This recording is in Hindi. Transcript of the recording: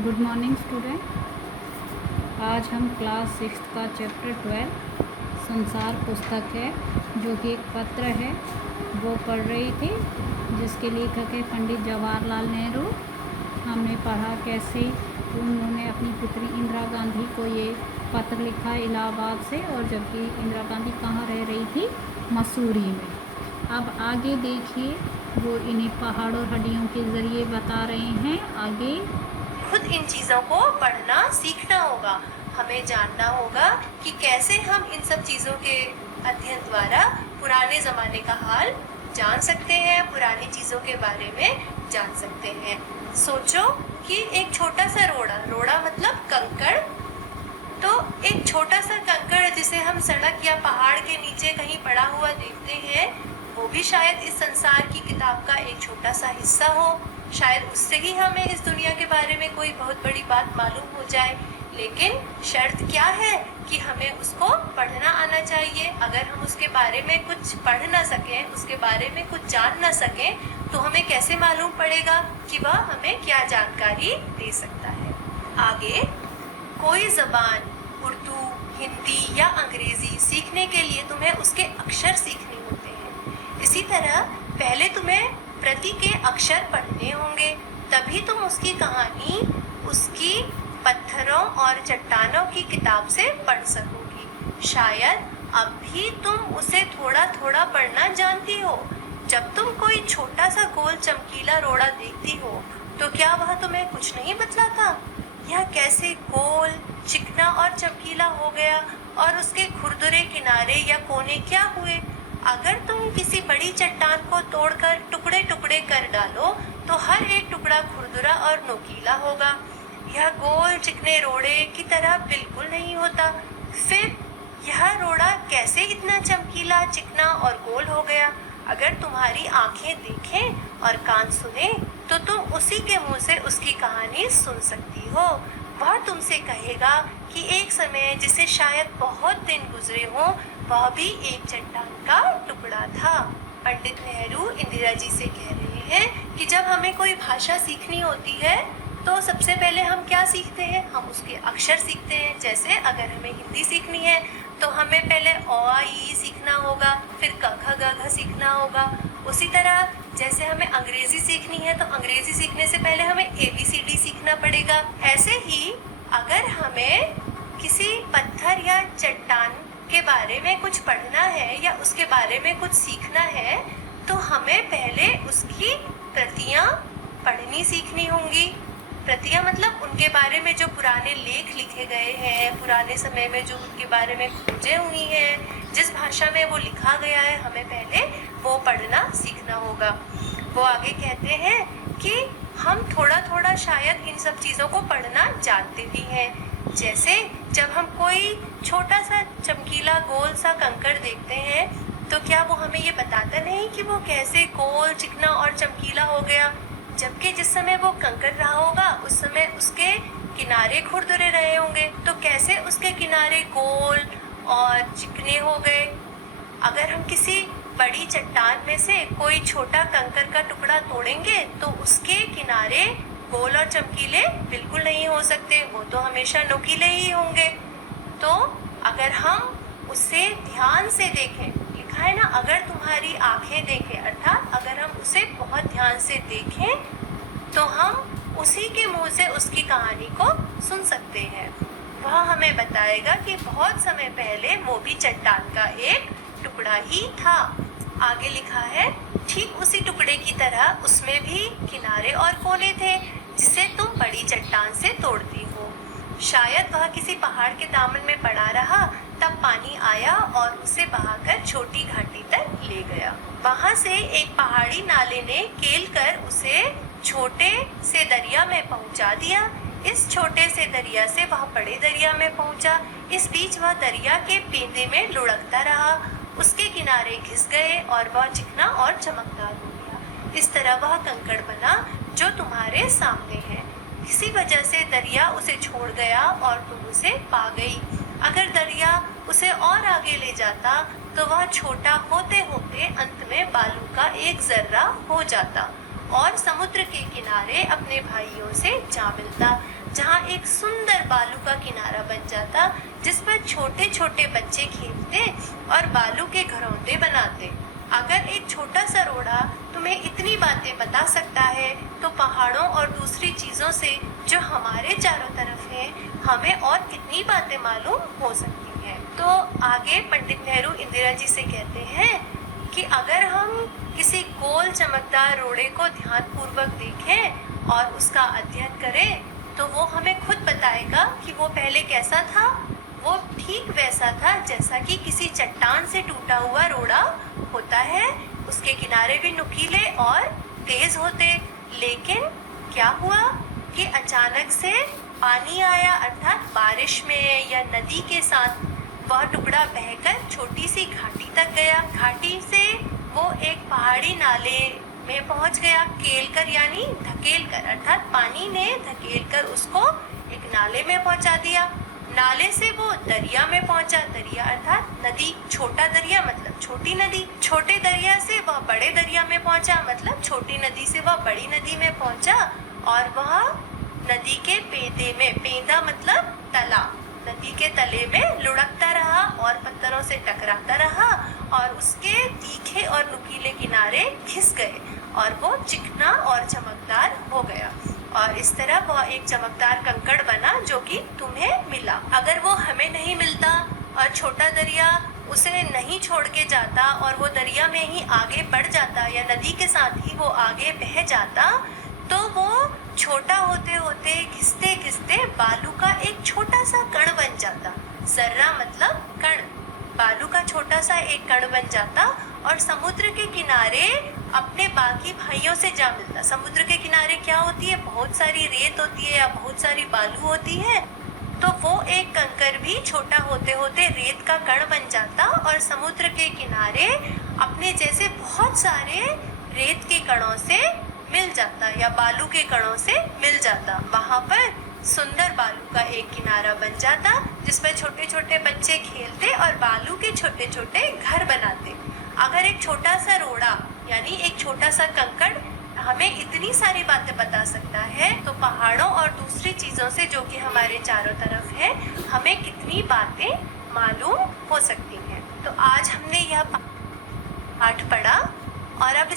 Good morning student. आज हम क्लास 6 का चैप्टर 12 संसार पुस्तक है, जो कि एक पत्र है, वो पढ़ रही थी, जिसके लेखक है पंडित जवाहरलाल नेहरू। हमने पढ़ा कैसे उन्होंने अपनी पुत्री इंदिरा गांधी को ये पत्र लिखा इलाहाबाद से, और जबकि इंदिरा गांधी कहाँ रह रही थी, मसूरी में। अब आगे देखिए, वो इन्हें पहाड़ और हड्डियों के ज़रिए बता रहे हैं। आगे खुद इन चीज़ों को पढ़ना सीखना होगा। हमें जानना होगा कि कैसे हम इन सब चीज़ों के अध्ययन द्वारा पुराने ज़माने का हाल जान सकते हैं, पुरानी चीज़ों के बारे में जान सकते हैं। सोचो कि एक छोटा सा रोड़ा मतलब कंकड़, तो एक छोटा सा कंकड़ जिसे हम सड़क या पहाड़ के नीचे कहीं पड़ा हुआ देखते हैं, वो भी शायद इस संसार की किताब का एक छोटा सा हिस्सा हो। शायद उससे ही हमें इस दुनिया के बारे में कोई बहुत बड़ी बात मालूम हो जाए, लेकिन शर्त क्या है कि हमें उसको पढ़ना आना चाहिए। अगर हम उसके बारे में कुछ पढ़ ना सकें, उसके बारे में कुछ जान ना सकें, तो हमें कैसे मालूम पड़ेगा कि वह हमें क्या जानकारी दे सकता है। आगे, कोई ज़बान उर्दू, हिंदी या अंग्रेज़ी सीखने के लिए तुम्हें उसके अक्षर सीखने होते हैं। इसी तरह पहले तुम्हें प्रति के अक्षर पढ़ने होंगे, तभी तुम उसकी कहानी उसकी पत्थरों और चट्टानों की किताब से पढ़ सकोगी। शायद अब भी तुम उसे थोड़ा थोड़ा पढ़ना जानती हो। जब तुम कोई छोटा सा गोल चमकीला रोड़ा देखती हो, तो क्या वह तुम्हें कुछ नहीं बतलाता? यह कैसे गोल, चिकना और चमकीला हो गया, और उसके खुरदुरे किनारे या कोने क्या हुए? अगर तुम किसी बड़ी चट्टान को तोड़कर टुकड़े टुकड़े कर डालो, तो हर एक टुकड़ा खुरदुरा और नोकीला होगा। यह गोल चिकने रोड़े की तरह बिल्कुल नहीं होता। फिर यह रोड़ा कैसे इतना चमकीला, चिकना और गोल हो गया? अगर तुम्हारी आंखें देखें और कान सुने, तो तुम उसी के मुंह से उसकी कहानी सुन सकती हो। वह तुमसे कहेगा कि एक समय जिसे शायद बहुत दिन गुजरे हों, वह भी एक चट्टान का टुकड़ा था। पंडित नेहरू इंदिरा जी से कह रहे हैं कि जब हमें कोई भाषा सीखनी होती है, तो सबसे पहले हम क्या सीखते हैं? हम उसके अक्षर सीखते हैं। जैसे अगर हमें हिंदी सीखनी है, तो हमें पहले अ आ इ सीखना होगा, फिर क ख ग घ सीखना होगा। उसी तरह जैसे हमें अंग्रेजी सीखनी है, तो अंग्रेजी सीखने से पहले हमें ABCD सीखना पड़ेगा। ऐसे ही अगर हमें किसी पत्थर या चट्टान के बारे में कुछ पढ़ना है या उसके बारे में कुछ सीखना है, तो हमें पहले उसकी प्रतियां पढ़नी सीखनी होंगी। प्रतियां मतलब उनके बारे में जो पुराने लेख लिखे गए हैं, पुराने समय में जो उनके बारे में खोजें हुई हैं, जिस भाषा में वो लिखा गया है, हमें पहले वो पढ़ना सीखना होगा। वो आगे कहते हैं कि हम थोड़ा थोड़ा शायद इन सब चीज़ों को पढ़ना जानते भी हैं। जैसे जब हम कोई छोटा सा चमकीला गोल सा कंकड़ देखते हैं, तो क्या वो हमें ये बताता नहीं कि वो कैसे गोल, चिकना और चमकीला हो गया? जबकि जिस समय वो कंकड़ रहा होगा, उस समय उसके किनारे खुरदुरे रहे होंगे, तो कैसे उसके किनारे गोल और चिकने हो गए? अगर हम किसी बड़ी चट्टान में से कोई छोटा कंकड़ का टुकड़ा तोड़ेंगे, तो उसके किनारे गोल और चमकीले बिल्कुल नहीं हो सकते, वो तो हमेशा नुकीले ही होंगे। तो अगर हम उसे ध्यान से देखें, लिखा है ना, अगर तुम्हारी आंखें देखें, अर्थात अगर हम उसे बहुत ध्यान से देखें, तो हम उसी के मुंह से उसकी कहानी को सुन सकते हैं। वह हमें बताएगा कि बहुत समय पहले वो भी चट्टान का एक टुकड़ा ही था। आगे लिखा है, ठीक उसी टुकड़े की तरह उसमें भी किनारे और कोने थे, जिसे तुम बड़ी चट्टान से तोड़ती हो। शायद वह किसी पहाड़ के दामन में पड़ा रहा, तब पानी आया और उसे बहाकर छोटी घाटी तक ले गया। वहां से एक पहाड़ी नाले ने केल कर उसे छोटे से दरिया में पहुंचा दिया। इस छोटे से दरिया से वह बड़े दरिया में पहुंचा। इस बीच वह दरिया के पेंदे में लुढ़कता रहा। उसके किनारे घिस गए और वह चिकना और चमकदार हो गया। इस तरह वह कंकड़ बना जो तुम्हारे सामने है। किसी वजह से दरिया उसे छोड़ गया और तुम उसे पा गई। अगर दरिया उसे और आगे ले जाता, तो वह छोटा होते होते अंत में बालू का एक जर्रा हो जाता और समुद्र के किनारे अपने भाइयों से जा मिलता। जहाँ एक सुंदर बालू का किनारा बन जाता जिस पर छोटे छोटे बच्चे खेलते और बालू के घरौंदे बनाते। अगर एक छोटा सा रोड़ा तुम्हें इतनी बातें बता सकता है तो पहाड़ों और दूसरी चीजों से जो हमारे चारों तरफ है हमें और कितनी बातें मालूम हो सकती हैं। तो आगे पंडित नेहरू इंदिरा जी से कहते हैं कि अगर हम किसी गोल चमकदार रोड़े को ध्यानपूर्वक देखें और उसका अध्ययन करें तो वो हमें खुद बताएगा कि वो पहले कैसा था। वो ठीक वैसा था जैसा कि किसी चट्टान से टूटा हुआ रोड़ा होता है। उसके किनारे भी नुकीले और तेज होते। लेकिन क्या हुआ कि अचानक से पानी आया, अर्थात बारिश में या नदी के साथ वह टुकड़ा बहकर छोटी सी घाटी तक गया। घाटी से वो एक पहाड़ी नाले में पहुंच गया, केलकर यानी धकेलकर, अर्थात पानी ने धकेलकर उसको एक नाले में पहुंचा दिया। नाले से वो दरिया में पहुंचा। दरिया अर्थात नदी, छोटा दरिया मतलब छोटी नदी। छोटे दरिया से वह बड़े दरिया में पहुंचा, मतलब छोटी नदी से वह बड़ी नदी में पहुंचा। और वह नदी के पेंदे में, पेंदा मतलब तला, नदी के तले में लुढ़कता रहा और पत्थरों से टकराता रहा और उसके तीखे और नुकीले किनारे घिस गए और वो चिकना और चमकदार हो गया। और इस तरह वह एक चमकदार कंकड़ बना जो कि तुम्हें मिला। अगर वो हमें नहीं मिलता और छोटा दरिया उसे नहीं छोड़ के जाता और वो दरिया में ही आगे बढ़ जाता या नदी के साथ ही वो आगे बह जाता तो वो छोटा होते होते घिसते घिसते बालू का एक छोटा सा कण बन जाता। जर्रा मतलब कण, बालू का छोटा सा एक कण बन जाता और समुद्र के किनारे अपने बाकी भाइयों से जा मिलता। समुद्र के किनारे क्या होती है, बहुत सारी रेत होती है या बहुत सारी बालू होती है। तो वो एक कंकर भी छोटा होते होते रेत का कण बन जाता और समुद्र के किनारे अपने जैसे बहुत सारे रेत के कणों से मिल जाता या बालू के कणों से मिल जाता। वहां पर सुंदर बालू का एक किनारा बन जाता जिसमें छोटे छोटे बच्चे खेलते और बालू के छोटे छोटे घर बनाते। अगर एक छोटा सा रोड़ा यानी एक छोटा सा कंकड़ हमें इतनी सारी बातें बता सकता है तो पहाड़ों और दूसरी चीजों से जो कि हमारे चारों तरफ है हमें कितनी बातें मालूम हो सकती हैं। तो आज हमने यह पाठ पढ़ा और अब